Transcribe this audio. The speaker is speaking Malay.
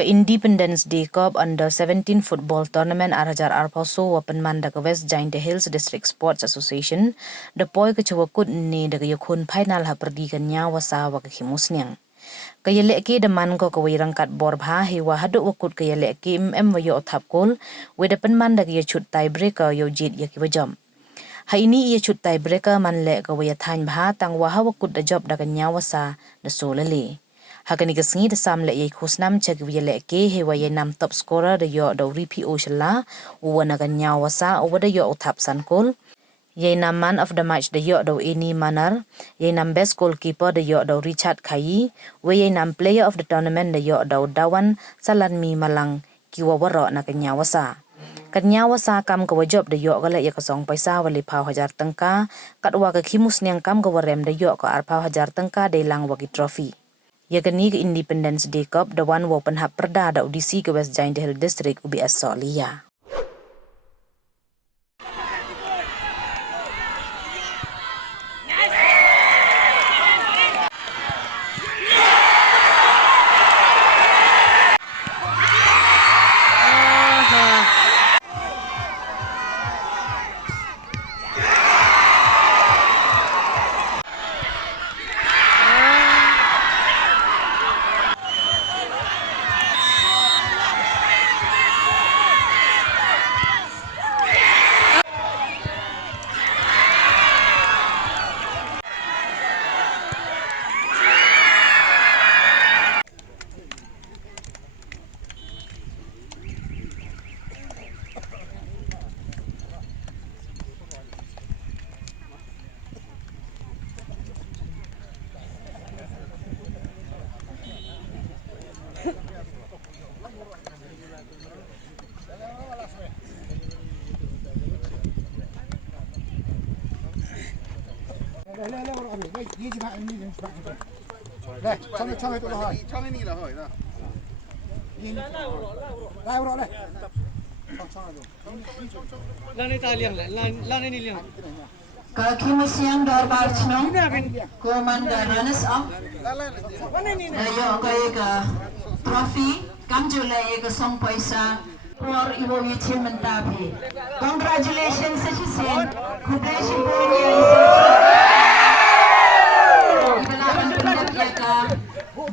Ke Independence Day Cup Under 17 Football Tournament Arajar Arpauso Wapen Manda ke West Giant Hills District Sports Association depoi ke cewakut ni daga yakun final ha perdikannya Wasa wa ke khimusnyang. Kaya leki deman ko ke wirangkat borbha hewa haduk wakut kaya leki wa yo othap kol we depan manda ke chut tiebreaker yo jit ya ki wajam. Ha ini ia chut tiebreaker man le ke we than bha tang wa ha wakut da job daga nya Wasa da solele. Hakani kesengi de sam le ye khusnam chek wi le ke he wa ye nam top scorer de yo do repi o shla wa na kan nya Wasa o de yo thap san kol ye nam man of the match de yo do ini manar ye nam best goalkeeper de yo do Richard Khai we ye nam player of the tournament de yo do Dawan Salanmi Malang ki wa waro na kan nya Wasa Kanya Wasa kam ka job de yo gala ye ka song paisa wali pau hajar tengka kat wa ka khimus nyang kam ka warem de yo ka ar pau hajar tengka de lang wa ki trophy Yakni ke Independence Day Cup the one open hap perda da audisi ke West Giant Hill District UBS Solia. Kemusian dorbar cnong, komanda runners up. Ayo ke trophy, kamjula ke song paisa for ibu wichil mentapi. Congratulations, Sachin. Congratulations.